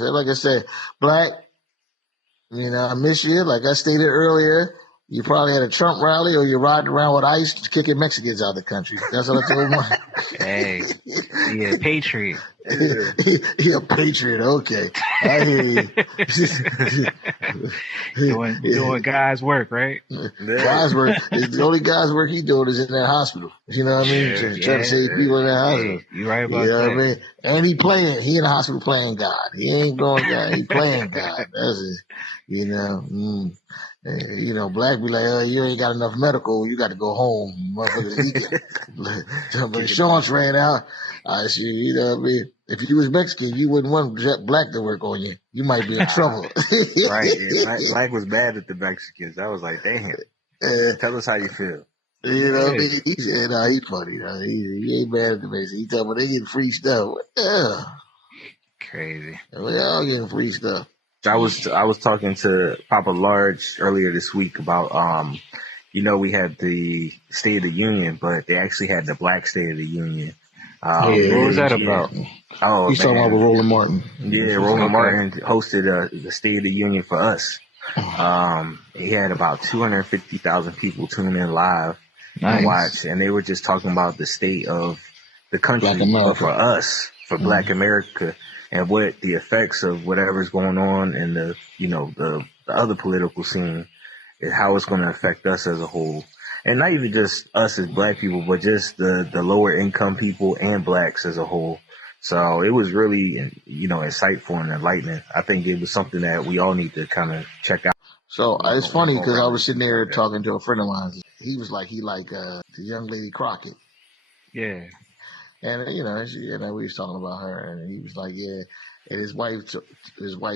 Like I said, Black, I miss you. Like I stated earlier, you probably had a Trump rally or you're riding around with ICE kicking Mexicans out of the country. That's what I told him. Hey, he a patriot. He a patriot. Okay. I hear you. doing God's work, right? God's work. The only God's work he doing is in that hospital. You know what I mean? Yeah, Trying to save people in that hospital. Hey, you right about You know that. what I mean? And he in the hospital playing God. He ain't going God. He playing God. That's it. Black be like, you ain't got enough medical. You got to go home. Motherfuckers leaking. But insurance ran out. I see, you know what I mean? If you was Mexican, you wouldn't want Black to work on you. You might be in trouble. Right. Yeah, Black was bad at the Mexicans. I was like, damn. Tell us how you feel. You know what I mean? He said, he's funny. He ain't mad at the Mexicans. He talking about they getting free stuff. Yeah. Crazy. We all getting free stuff. I was talking to Papa Large earlier this week about we had the State of the Union, but they actually had the Black State of the Union. What was that about? Oh, he's talking about Roland Martin. Yeah, Roland Martin hosted the State of the Union for us. He had about 250,000 people tune in live and watch, and they were just talking about the state of the country, but for us, for Black America, and what the effects of whatever's going on in the other political scene is, how it's going to affect us as a whole. And not even just us as Black people, but just the lower income people and Blacks as a whole. So it was really, insightful and enlightening. I think it was something that we all need to kind of check out. So it's funny because I was sitting there talking to a friend of mine. He was like, the young lady Crockett. Yeah. And we was talking about her, and he was like, yeah. And his wife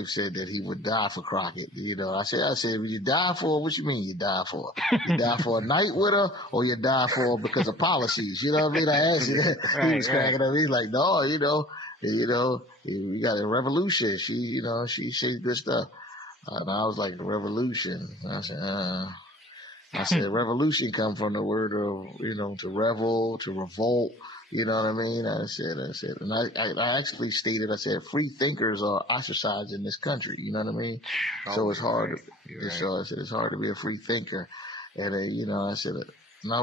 said that he would die for Crockett. I said, you die for, what you mean you die for? You die for a night with her, or you die for because of policies? You know what I mean? I asked him. He was cracking up. He's like, no, we got a revolution. She said good stuff. And I was like, revolution. And I said, revolution come from the word of, to revel, to revolt. You know what I mean? I said, and I actually stated, I said, free thinkers are ostracized in this country. You know what I mean? So it's hard. So I said, it's hard to be a free thinker. And, I said,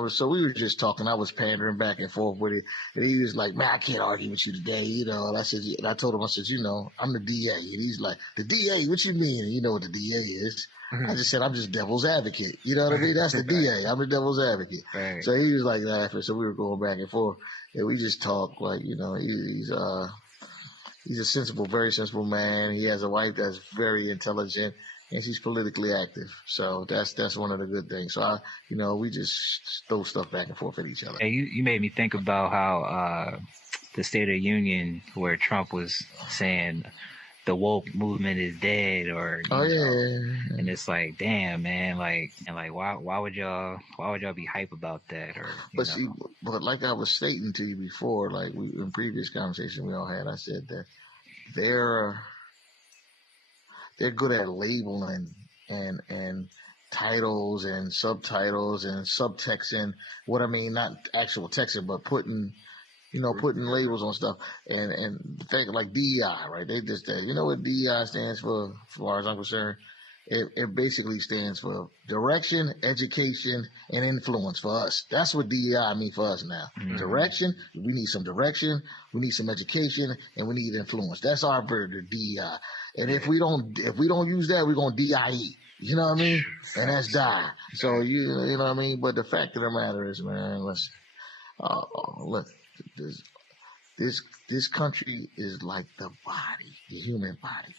so we were just talking. I was pandering back and forth with it. And he was like, man, I can't argue with you today. And I said, and I told him, I said, I'm the DA. And he's like, the DA, what you mean? And you know what the DA is. I just said, I'm just devil's advocate. You know what I mean? That's the DA. I'm the devil's advocate. Right. So he was like laughing. So we were going back and forth. And we just talked like, he's a sensible, very sensible man. He has a wife that's very intelligent, and she's politically active. So that's one of the good things. So we just throw stuff back and forth at each other. Hey, you made me think about how the State of the Union, where Trump was saying the woke movement is dead, or and it's like, damn, man, why would y'all be hype about that? Or but like I was stating to you before, like in previous conversation we all had, I said that they're good at labeling and titles and subtitles and subtext, and what I mean, not actual texting, but putting labels on stuff, and the fact like DEI, right? They just you know what DEI stands for, as far as I'm concerned. It basically stands for direction, education, and influence for us. That's what DEI means for us now. Mm-hmm. Direction, we need some direction, we need some education, and we need influence. That's our version of DEI. And if we don't use that, we're gonna DIE. You know what I mean? And that's die. So you know what I mean? But the fact of the matter is, man, listen, look. This country is like the body, the human body.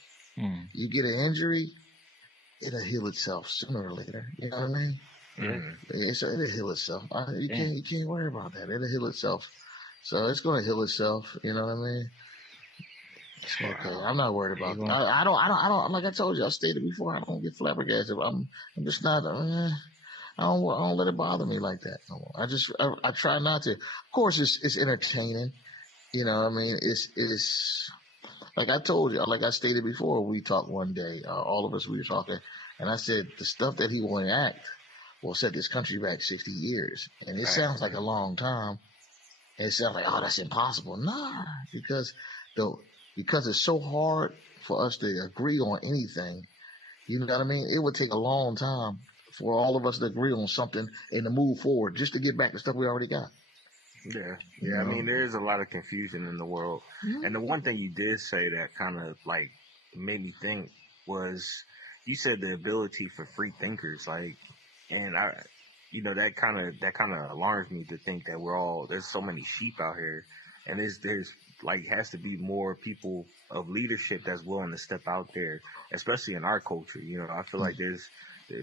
You get an injury, it'll heal itself sooner or later. You know what I mean? Yeah. So it'll heal itself. You can't worry about that. It'll heal itself. So it's gonna heal itself. You know what I mean? It's okay. I'm not worried about that. I don't. Like I told you, I stated before. I don't get flabbergasted. I'm just not. I don't let it bother me like that no more. I try not to. Of course, it's entertaining. You know what I mean? It's like I told you, like I stated before, we talked one day, all of us, we were talking, and I said the stuff that he will enact will set this country back 60 years. And it sounds like a long time. It sounds like, oh, that's impossible. Nah, because because it's so hard for us to agree on anything. You know what I mean? It would take a long time for all of us to agree on something and to move forward just to get back to stuff we already got. Yeah. I mean, there's a lot of confusion in the world. Mm-hmm. And the one thing you did say that kind of like made me think was you said the ability for free thinkers, like, and I, you know, that kind of alarms me to think that there's so many sheep out here, and there's like has to be more people of leadership that's willing to step out there, especially in our culture. You know, I feel like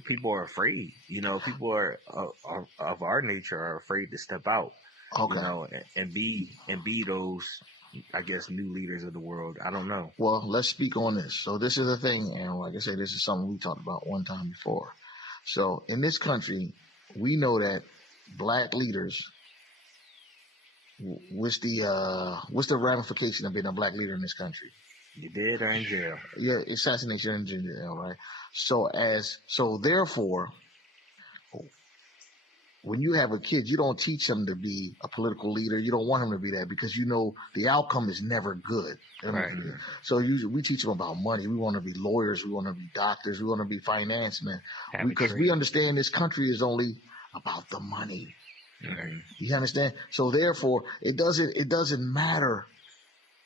people are afraid. You know, people are of our nature are afraid to step out. Okay. You know, and be those, I guess, new leaders of the world. I don't know. Well, let's speak on this. So this is the thing, and like I said, this is something we talked about one time before. So in this country, we know that black leaders, what's the ramification of being a black leader in this country? You dead or in jail. Yeah, assassination or in jail, right? So therefore, when you have a kid, you don't teach him to be a political leader. You don't want him to be that because you know the outcome is never good. Right. So we teach them about money. We want to be lawyers. We want to be doctors. We want to be finance men because we understand this country is only about the money. Right. You understand? So therefore, it doesn't matter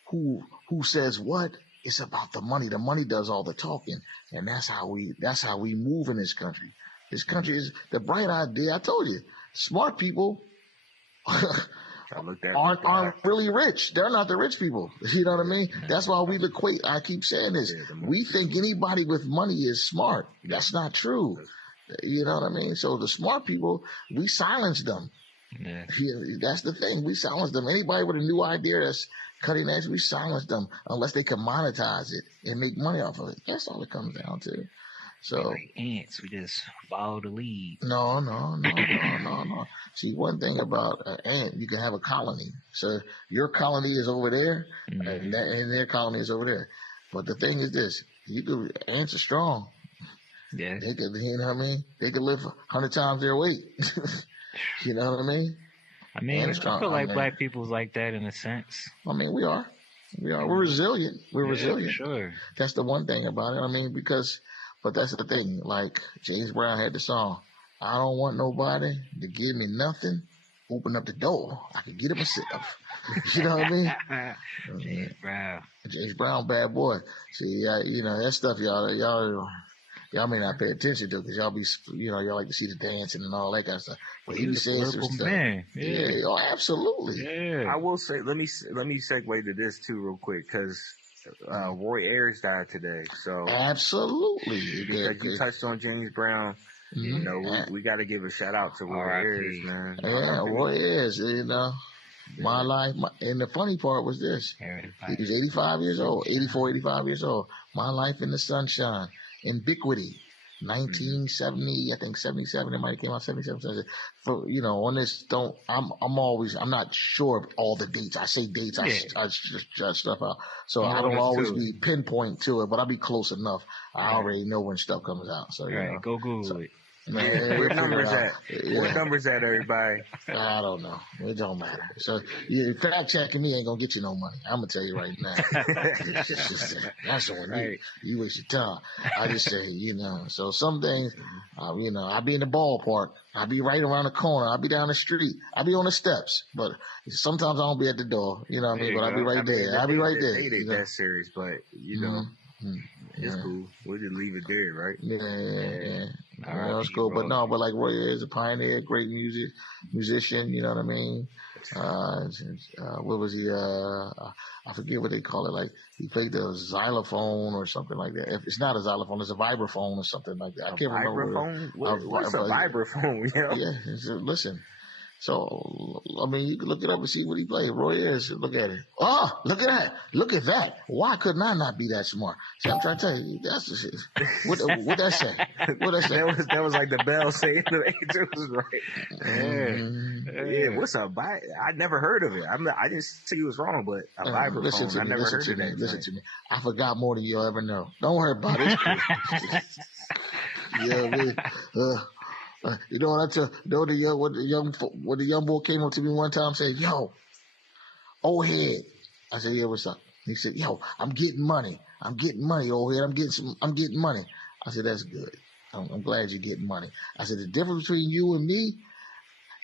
who says what. It's about the money. The money does all the talking, and that's how we move in this country. This country is the bright idea. I told you, smart people aren't really rich. They're not the rich people. You know what I mean? That's why we equate. I keep saying this. We think anybody with money is smart. That's not true. You know what I mean? So the smart people, we silence them. Yeah. That's the thing. We silence them. Anybody with a new idea that's cutting edge, we silence them unless they can monetize it and make money off of it. That's all it comes down to. So like ants, we just follow the lead. No. See, one thing about an ant, you can have a colony. So your colony is over there, and their colony is over there. But the thing is this: ants are strong. Yeah, they could, you know what I mean? They could live 100 times their weight. You know what I mean? I feel like black people's like that in a sense. I mean, we are. We're resilient. We're resilient. For sure. That's the one thing about it. I mean, but that's the thing. Like James Brown had the song, "I don't want nobody to give me nothing. Open up the door. I can get it myself." You know what I mean? James Brown, bad boy. See, you know that stuff, y'all may not pay attention to because y'all like to see the dancing and all that kind of stuff. But he was saying some stuff. Yeah. Oh, absolutely. Yeah. I will say, let me segue to this too, real quick, because Roy Ayers died today. So absolutely, because you touched on James Brown. Mm-hmm. You know, we got to give a shout out to Roy Ayers, man. Yeah, Roy Ayers. You know. My life, and the funny part was this. He was 85 years old, 84, 85 years old. My Life in the Sunshine, Ubiquity, 1970, I think 77, it might have came out 77. For, you know, on this, I'm not sure of all the dates. I say dates, I just judge stuff out. So I don't always be pinpoint to it, but I'll be close enough. I already know when stuff comes out. So, you know. Go Google it. Man, what numbers at? What numbers at, everybody? I don't know. It don't matter. So fact checking me ain't gonna get you no money. I'm gonna tell you right now. That's on you waste your time. I just say, you know. So some things, you know, I be in the ballpark. I be right around the corner. I be down the street. I be on the steps. But sometimes I don't be at the door. You know what I mean? But I be right there. I be right there. It ain't that serious, but you know. It's cool. We'll just leave it there, right? Yeah. That's cool. But like Roy is a pioneer, great musician, you know what I mean? What was he? I forget what they call it. Like he played the xylophone or something like that. If it's not a xylophone, it's a vibraphone or something like that. I can't remember. What's a vibraphone? Yeah. Listen. So, I mean, you can look it up and see what he played. Roy Ayers, look at it. Oh, look at that. Look at that. Why couldn't I not be that smart? See, I'm trying to tell you, that's the shit. What that say? What that say? That was like the bell saying the angels, right? Yeah. What's up? I never heard of it. I didn't say he was wrong, but a vibraphone. Listen to me. Listen to me. I forgot more than you'll ever know. Don't worry about it. Yeah, man. You know what I tell? You know when the young boy came up to me one time and said, "Yo, old head." I said, "Yeah, what's up?" He said, yo, I'm getting money, old head. I'm getting money. I said, that's good. I'm glad you're getting money. I said, the difference between you and me,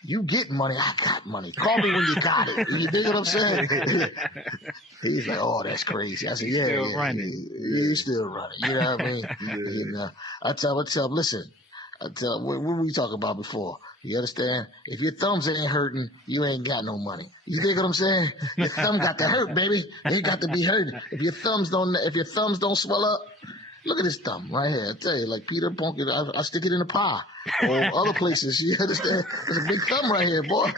you get money, I got money. Call me when you got it. You dig what I'm saying? He's like, oh, that's crazy. I said, He's still running. He's still running. You know what I mean? You know, I tell him, listen, what were we talking about before? You understand? If your thumbs ain't hurting, you ain't got no money. You dig what I'm saying? Your thumb got to hurt, baby. It got to be hurting. If your thumbs don't swell up, look at this thumb right here. I tell you, like Peter Pumpkin, I stick it in a pie or other places. You understand? There's a big thumb right here, boy.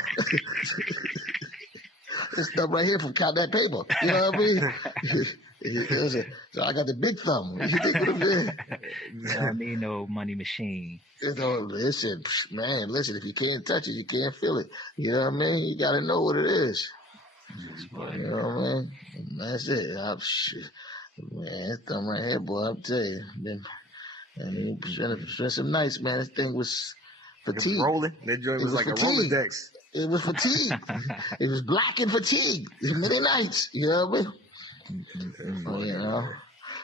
This thumb right here from count that paper. You know what I mean? So I got the big thumb. You think what I'm saying? You don't need no money machine. Listen, man, if you can't touch it, you can't feel it. You know what I mean? You got to know what it is. You know what I mean? That's it. Man, that thumb right here, boy, I'll tell you. Spent some nights, man. This thing was fatigued. It was rolling. That joint was like fatigued. A Rolodex. It was fatigue. It was black and fatigue. Many nights. You know what I mean? You know,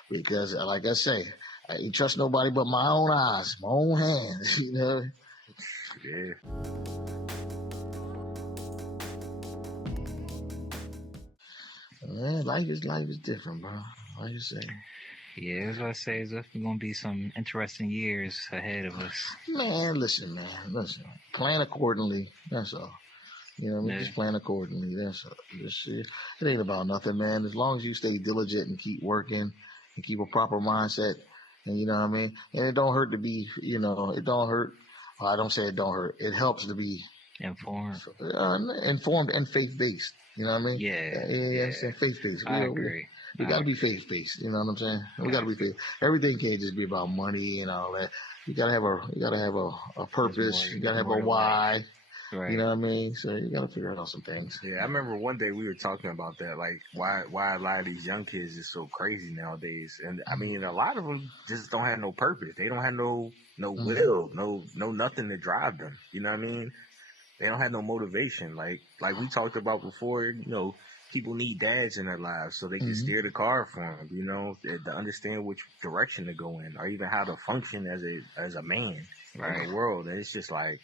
because like I say, I ain't trust nobody but my own eyes, my own hands. You know. Yeah. Man, life is different, bro. Like you say. Yeah, that's what I say. There's definitely gonna be some interesting years ahead of us. Man, listen. Plan accordingly. That's all. You know what I mean? Yeah. Just plan accordingly. That's all. It ain't about nothing, man. As long as you stay diligent and keep working and keep a proper mindset, and you know what I mean? And it don't hurt to be, you know, it don't hurt. Well, I don't say it don't hurt. It helps to be informed and faith-based. You know what I mean? Yeah. Faith-based. I agree. We got to be faith-based. You know what I'm saying? We got to be faith. Everything can't just be about money and all that. You got to have a purpose. You got to have a why. Right. You know what I mean? So you got to figure out some things. Yeah, I remember one day we were talking about that, like why a lot of these young kids is so crazy nowadays. And I mean, a lot of them just don't have no purpose. They don't have no will, no nothing to drive them. You know what I mean? They don't have no motivation. Like we talked about before, you know, people need dads in their lives so they can steer the car for them, you know, to understand which direction to go in or even how to function as a man in the world. And it's just like,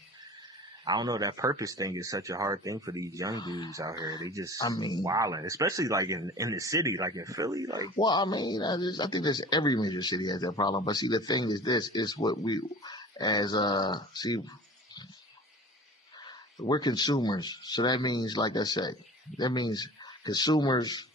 I don't know, that purpose thing is such a hard thing for these young dudes out here. They just wilding, especially like in the city, like in Philly. Like, well, I mean, I think there's every major city has that problem. But see, the thing is, this is what we we're consumers. So that means, like I said, that means consumers.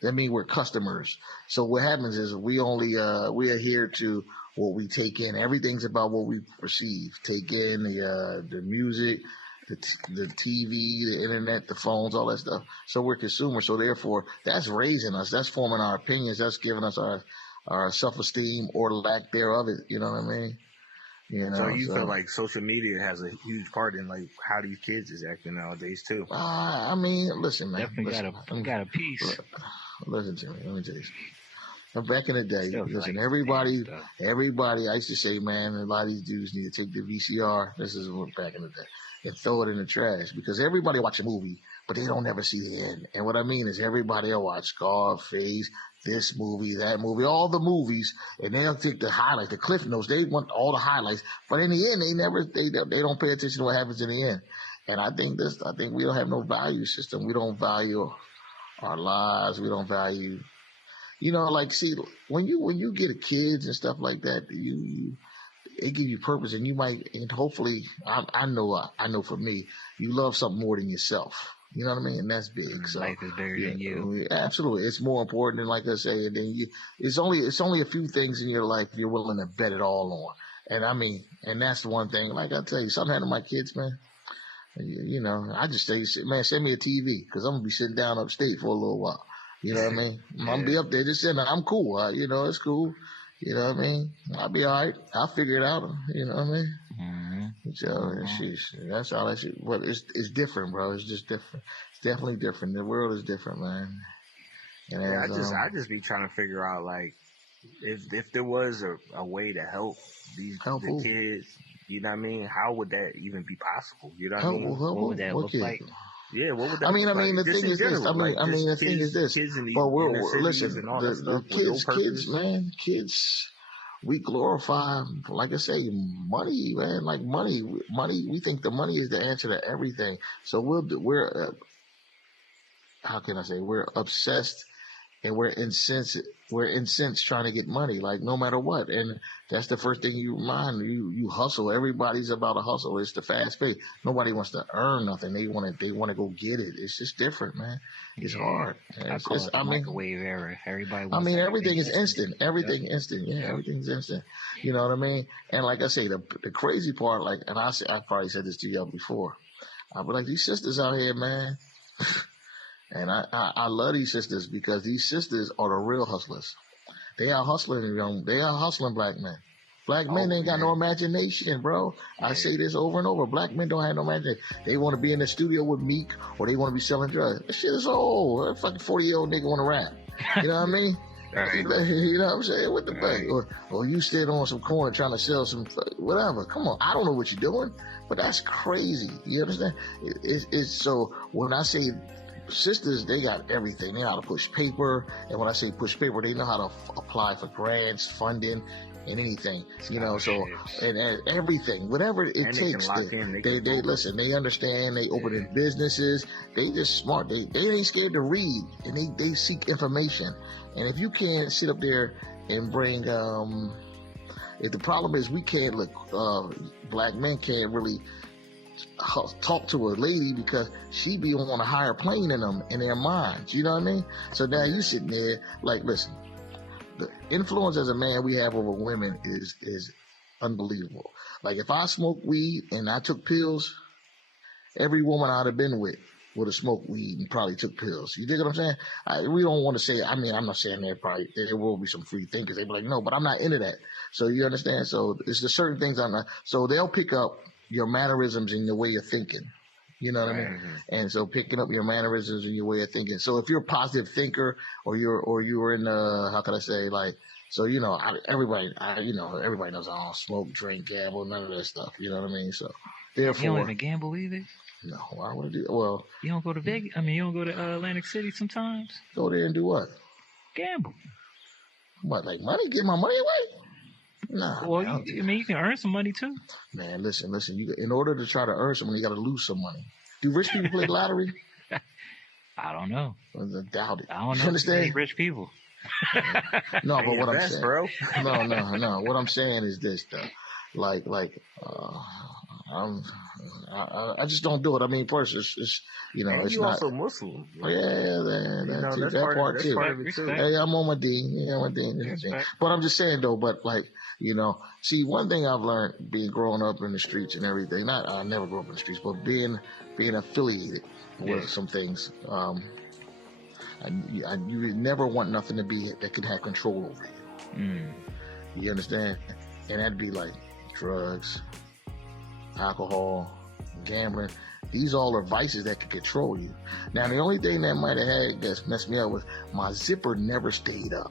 That means we're customers. So what happens is we adhere to what we take in. Everything's about what we perceive. Take in the music, the TV, the internet, the phones, all that stuff. So we're consumers. So therefore, that's raising us. That's forming our opinions. That's giving us our self-esteem or lack thereof. You know what I mean? You know, so you feel like social media has a huge part in like how these kids is acting nowadays too. I mean, listen, man. Definitely got a piece. Listen to me. Let me tell you something. Back in the day, listen, everybody, I used to say, man, a lot of these dudes need to take the VCR. This is what back in the day, and throw it in the trash because everybody watch a movie, but they don't ever see the end. And what I mean is everybody will watch Scarface, this movie, that movie, all the movies, and they'll take the highlights, the cliff notes. They want all the highlights, but in the end, they don't pay attention to what happens in the end. And I think we don't have no value system. We don't value our lives. We don't value, you know, like, see, when you get kids and stuff like that, it give you purpose, and you might, and hopefully, I know for me, you love something more than yourself. You know what I mean? And that's big. So life is bigger than you. Absolutely, it's more important. And like I say, and then it's only a few things in your life you're willing to bet it all on. And I mean, and that's the one thing. Like I tell you, something happened to my kids, man. You know, I just say, man, send me a TV because I'm gonna be sitting down upstate for a little while. You know what I mean? I'm gonna be up there just sitting there. I'm cool. You know, it's cool. You know what I mean? I'll be all right. I'll figure it out. You know what I mean? So that's all that shit. Well, it's different, bro. It's just different. It's definitely different. The world is different, man. And I just be trying to figure out, like, if there was a way to help the kids, you know what I mean? How would that even be possible? You know what I mean? What would that look like? Yeah, what would that? I mean, the thing is this. The thing is this. But listen. The kids, kids. We glorify, like I say, money, man. Like money. We think the money is the answer to everything. So we're how can I say? We're obsessed and we're incensed trying to get money, like no matter what. And that's the first thing you remind you hustle. Everybody's about a hustle. It's the fast pace. Nobody wants to earn nothing. They want to go get it. It's just different, man. It's hard. Microwave era. Everybody wants everything is instant. Everything instant. Yeah, everything's instant. You know what I mean? And like I say, the crazy part, like, and I probably said this to y'all before. I be like, these sisters out here, man. And I love these sisters because these sisters are the real hustlers. They are hustling black men. Black men ain't got no imagination, bro. I say this over and over. Black men don't have no imagination. They want to be in the studio with Meek or they want to be selling drugs. That shit is old. A fucking 40-year-old nigga want to rap. You know what I mean? Right. You know what I'm saying? What the fuck? Or you stand on some corner trying to sell some whatever. Come on. I don't know what you're doing, but that's crazy. You understand? It's so when I say sisters, they got everything. They know how to push paper, and when I say push paper, they know how to apply for grants, funding, and anything. You know, so and everything, whatever it takes. They listen. They understand. They open their businesses. They just smart. They ain't scared to read, and they seek information. And if you can't sit up there and bring, if the problem is we can't look, black men can't really talk to a lady because she be on a higher plane than them in their minds. You know what I mean? So now you sitting there like, listen, the influence as a man we have over women is unbelievable. Like if I smoked weed and I took pills, every woman I'd have been with would have smoked weed and probably took pills. You dig what I'm saying? We don't want to say, I'm not saying there will be some free thinkers. They be like, no, but I'm not into that. So you understand? So it's the certain things I'm not. So they'll pick up your mannerisms and your way of thinking. You know what I mean? Mm-hmm. And so picking up your mannerisms and your way of thinking. So if you're a positive thinker or you're in how can I say, like, so, you know, everybody knows I don't smoke, drink, gamble, none of that stuff. You know what I mean? So therefore. You don't even gamble either? No, why would I do? Well, you don't go to Vegas? I mean, you don't go to Atlantic City sometimes? Go there and do what? Gamble. What, like money? Give my money away? Nah. Well, you can earn some money too. Man, listen. In order to try to earn some money, you got to lose some money. Do rich people play lottery? I don't know. I doubt it. I don't know. You understand? Rich people. No, but what I'm saying, bro. No. What I'm saying is this, though. I just don't do it. I mean, first, it's you know, it's not. Also Muslim. That part too. Hey, I'm on my D. But I'm just saying though. But like, you know, see, one thing I've learned being growing up in the streets and everything. I never grew up in the streets, but being affiliated with some things. You never want nothing to be that can have control over you. You understand? And that'd be like drugs, alcohol, gambling. These all are vices that can control you. Now, the only thing that might have had that's messed me up was my zipper never stayed up.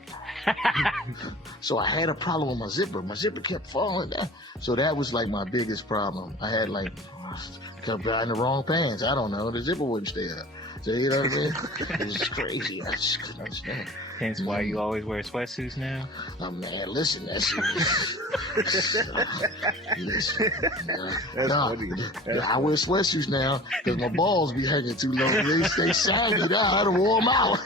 So I had a problem with my zipper. My zipper kept falling down. So that was like my biggest problem. I had kept buying the wrong pants. I don't know. The zipper wouldn't stay up. So you know what I mean? It was crazy. I just couldn't understand. Hence why you always wear sweatsuits now? Oh, man, listen, that's I wear sweatsuits now because my balls be hanging too low. They stay saggy now. I done wore them out.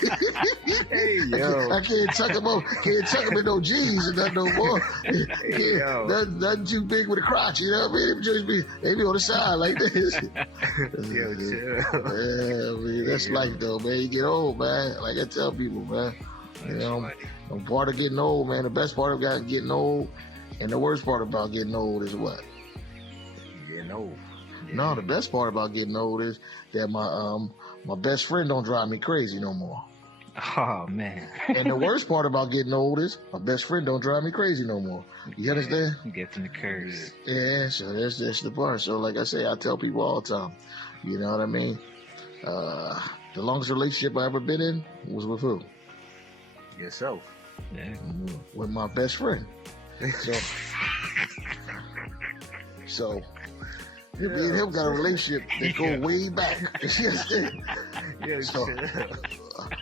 Hey, yo. I can't tuck them up. Can't tuck them in no jeans and nothing no more. Hey, yo. Nothing too big with a crotch, you know what I mean? They be on the side like this. Yo, yeah, man, that's life though, man. You get old, man. Like I tell people, man. You know, the part of getting old, man, the best part of getting old and the worst part about getting old is what? Getting old. Yeah. No, the best part about getting old is that my best friend don't drive me crazy no more. Oh, man. And the worst part about getting old is my best friend don't drive me crazy no more. You understand? You get them the curse. Yeah, so that's the part. So like I say, I tell people all the time, you know what I mean? The longest relationship I ever been in was with who? Yourself. Yeah. With my best friend. So Me and him got a relationship that go way back. So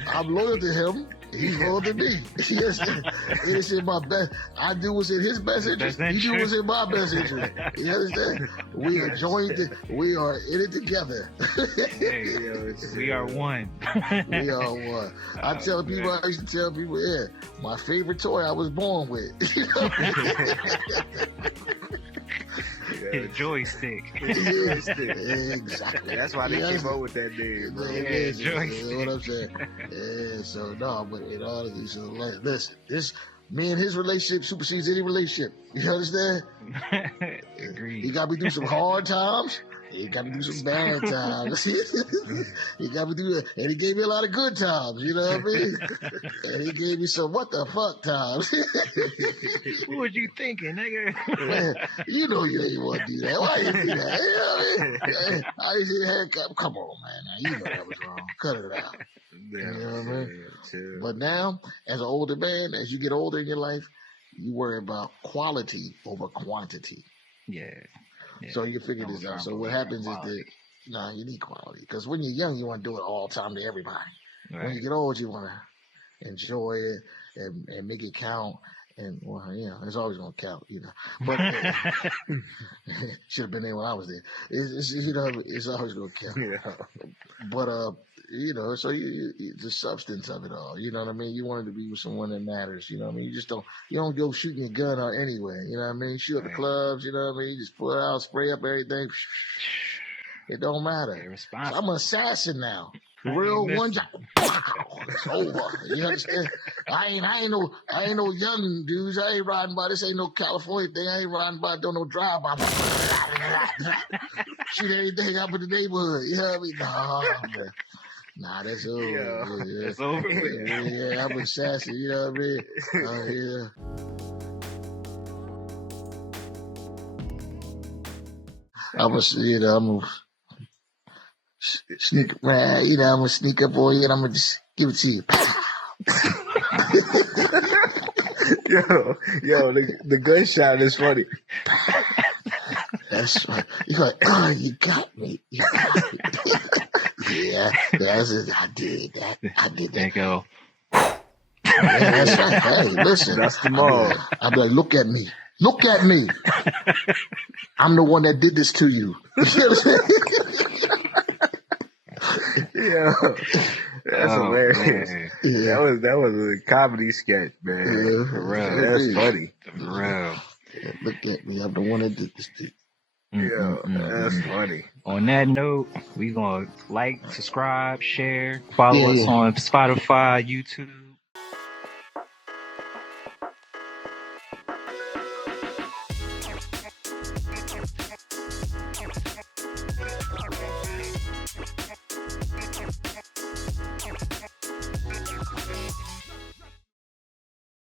I'm loyal to him. He's loyal to me. It's in my best. I do what's in his best interest. He do what's in my best interest. You understand? We are joined. We are in it together. We are one. We are one. I used to tell people, my favorite toy I was born with. Joystick. Exactly. That's why they came up with that name. Joystick. You know what I'm saying? So no, but in all of these, so listen, me and his relationship supersedes any relationship. You understand? Agreed. He got me through some hard times. He got me through some bad times. He got me through, and he gave me a lot of good times. You know what I mean? And he gave me some what the fuck times. What was you thinking, nigga? Man, you know you ain't want to do that. Why you do that? You know what I mean? I used to haircut. Come on, man. Now, you know that was wrong. Cut it out. You know what I mean? But now, as an older man, as you get older in your life, you worry about quality over quantity. Yeah. So you figure this out. So what happens is that, you need quality. Because when you're young, you want to do it all the time to everybody. Right. When you get old, you want to enjoy it and make it count. And, it's always going to count, But should have been there when I was there. It's always going to count. Yeah. But, so the substance of it all, you know what I mean? You wanted to be with someone that matters, you know what I mean? You don't go shooting your gun out anywhere, you know what I mean? Shoot at the clubs, you know what I mean? You just pull it out, spray up everything. It don't matter. So I'm an assassin now. The real one, it's over. You understand? I ain't no young dudes. I ain't riding by. This ain't no California thing. I ain't riding by doing no drive by. Shoot everything up in the neighborhood. You know what I mean? Nah, man. Nah, that's over. Yeah. It's over. Yeah, I'm an assassin. You know what I mean? I'm a sneak, man. I'm gonna sneak up on you and I'm gonna just give it to you. Yo, the gunshot is funny. That's right. He's like, you got me. You got me. Yeah, I did that. There you go. Yeah, that's right. Hey, listen. That's the mom. I'll be like, look at me. Look at me. I'm the one that did this to you. Yeah, that's hilarious. Yeah. That was a comedy sketch, man. Yeah, for real. That's funny. For real. Yeah, look at me. I'm the one that did this to you. That's funny. On that note, we gonna like, subscribe, share, follow us on Spotify, YouTube.